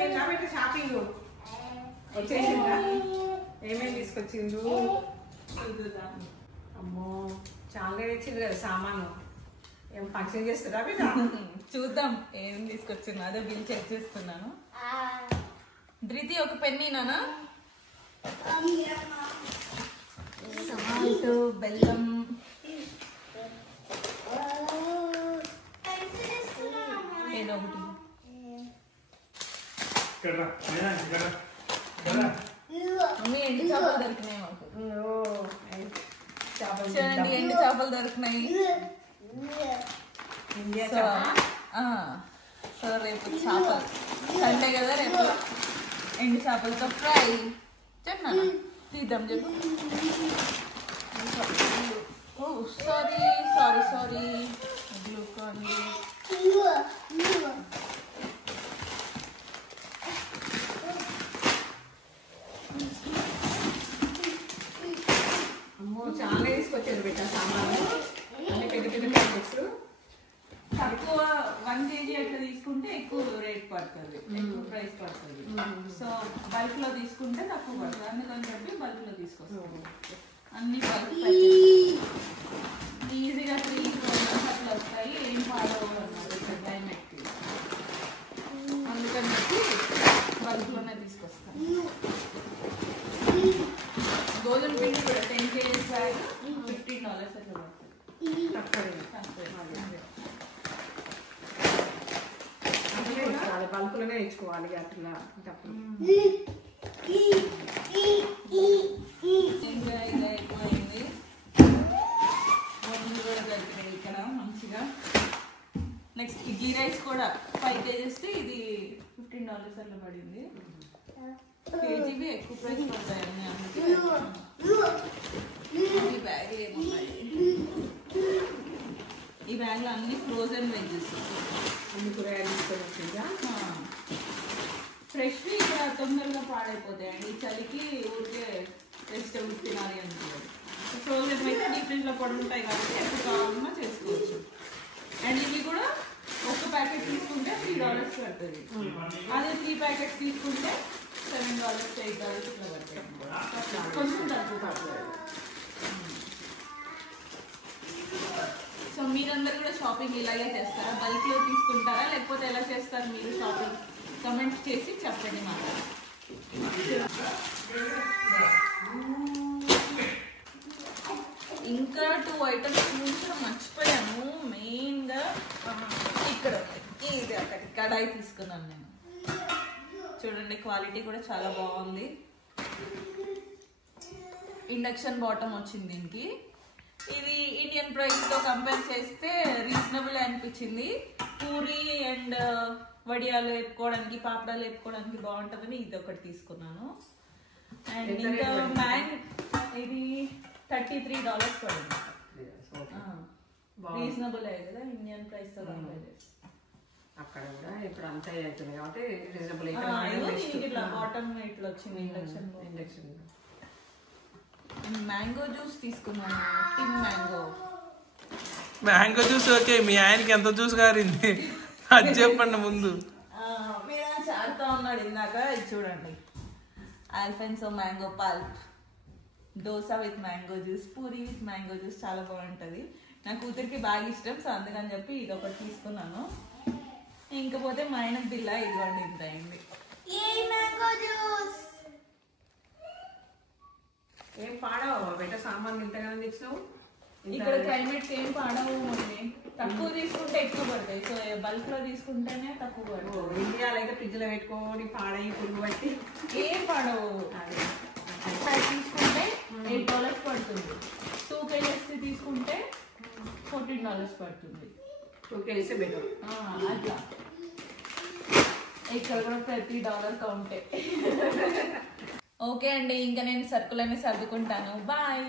అయిపోయిందా బిడ్డ షాపింగ్? వచ్చేసిందా? ఏమేమి తీసుకొచ్చిండు? అమ్మో చాలా తెచ్చింది కదా సామాను. ఏం ఫంక్షన్ చేస్తారా బిడ్డ? చూద్దాం ఏం తీసుకొచ్చింది. అదే బిల్ చెక్ చేస్తున్నాను. ధృతి ఒక పెన్నీనా? సాల్ట్, బెల్లం, ఏదో ఒకటి. మమ్మీ ఎండు చేపలు దొరికినాయి మాకు. చూడండి ఎండు చేపలు దొరికినాయి. సో రేపు చేపలు సండే కదా, రేపు ఎండు చేపలతో ఫ్రై. చెప్పనా తీద్దాం చెప్పు. ఓ సారీ సారీ సారీ గ్లూకాన్. అమ్మో చాలా తీసుకొచ్చారు బిడ్డ సామాను. అన్ని పెద్ద పెద్ద ప్యాకెట్స్. తక్కువ 1 kg అట్లా తీసుకుంటే ఎక్కువ రేట్ పడుతుంది, ఎక్కువ ప్రైస్ పడుతుంది. సో బల్క్ లో తీసుకుంటే తక్కువ పడుతుంది. అందుకని చెప్పి బల్క్ లో తీసుకొస్తాం. అన్ని బల్క్ ఈజీగా 3-4 months అట్లా వస్తాయి. ఏం పాడవన్నారు ఇక్కడ క్లైమేట్ కి. అందుకని చెప్పి బల్క్ లోనే తీసుకొస్తాం. గోధుమ పిండి కూడా 10 kg బ్యాగ్ $15 అట్లా పడుతుంది. తక్కువ బల్కులోనే ఇచ్చుకోవాలి అట్లా తప్పుడు. ఇంకా ఇలా ఎక్కువైంది. గోధుమలు కూడా దొరికినాయి ఇక్కడ మంచిగా. నెక్స్ట్ ఇడ్లీ రైస్ కూడా 5 kgs ఇది $15 అట్లా పడింది. కేజీవి ఎక్కువ ప్రైస్ పడతాయని అందుకే ఈ బ్యాగ్ ఏమున్నాయి. ఈ బ్యాగ్లో అన్ని ఫ్రోజన్ వెజ్జెస్, అన్ని కూరగాయలు తీసుకొని వచ్చిందా? ఫ్రెష్వి ఇక్కడ తొందరగా పాడైపోతాయండి. ఈ చలికి ఊరికే వెజిటబుల్స్ తినాలి అనుకోవాలి. ఫ్రోజన్ అయితే డీప్ ఫ్రిడ్జ్లో పడి ఉంటాయి కాబట్టి ఎప్పుడు కావాలన్నా చేసుకోవచ్చు. అండ్ ఇవి కూడా ఒక ప్యాకెట్ తీసుకుంటే $3 పడుతుంది. అదే 3 ప్యాకెట్స్ తీసుకుంటే $7, $8 ఇట్లా పడుతుంది. కొంచెం తక్కువ పడుతుంది. సో మీరందరూ కూడా షాపింగ్ ఇలాగే చేస్తారా? బల్క్లో తీసుకుంటారా లేకపోతే ఎలా చేస్తారు మీరు షాపింగ్? కమెంట్ చేసి చెప్పండి మాకు. ఇంకా 2 ఐటమ్స్ చూసి మర్చిపోయాను. మెయిన్గా ఇక్కడ ఇది ఒకటి కడాయి తీసుకున్నాను నేను. చూడండి క్వాలిటీ కూడా చాలా బాగుంది. ఇండక్షన్ బాటమ్ వచ్చింది దీనికి. ఇది ఇండియన్ ప్రైస్తో కంపేర్ చేస్తే రీజనబుల్ అనిపించింది. పూరి అండ్ వడియాలు వేపుకోవడానికి, పాపడాలు వేపుకోవడానికి బాగుంటుందని ఇది ఒకటి తీసుకున్నాను. అండ్ ఇంకా ఇది $33 పడింది. రీజనబుల్ అయ్యి కదా ఇండియన్ ప్రైస్తో కంపేర్ చేస్తే. అక్కడ కూడా ఇప్పుడు అంతా అవుతుంది కాబట్టి రీజనబుల్. ఇట్లా బాటమ్ ఇట్లా వచ్చింది ఇండక్షన్. మ్యాంగో జ్యూస్ తీసుకున్నాను. Tin mango juice okay. మీ ఆయనకి ఎంత జ్యూస్ కారింది అది చెప్పండి ముందు. మీరు చాడుతూ ఉన్నాడు ఇందాక. ఇది చూడండి, Alphonso mango pulp, dosa with mango juice, puri with mango juice చాలా బాగుంటుంది. నా కూతురికి బాగా ఇష్టం. సో అందుకని చెప్పి ఇది ఒకటి తీసుకున్నాను. ఇంకపోతే మా ఆయన బిల్ల ఇదిగోండి ఇంత అయింది. ఏం పాడవు బయట సామాన్ ఇంతగానో తెచ్చినావు. ఇక్కడ క్లైమేట్ ఏం పాడవు. తక్కువ తీసుకుంటే ఎక్కువ పడతాయి. సో బల్క్ లో తీసుకుంటేనే తక్కువ పడతాయి. ఇండియాలో అయితే ఫ్రిడ్జ్ లో పెట్టుకొని పాడయి పురుగు బట్టి ఏం పడవు. తీసుకుంటే $8 పడుతుంది. 2 kgs తీసుకుంటే $14 పడుతుంది. 2 kgs బెటర్. అట్లా ఇక్కడ కూడా ప్రతి $1 కౌంటే. ఓకే అండి, ఇంకా నేను సరుకులన్నీ సర్దుకుంటాను. బాయ్.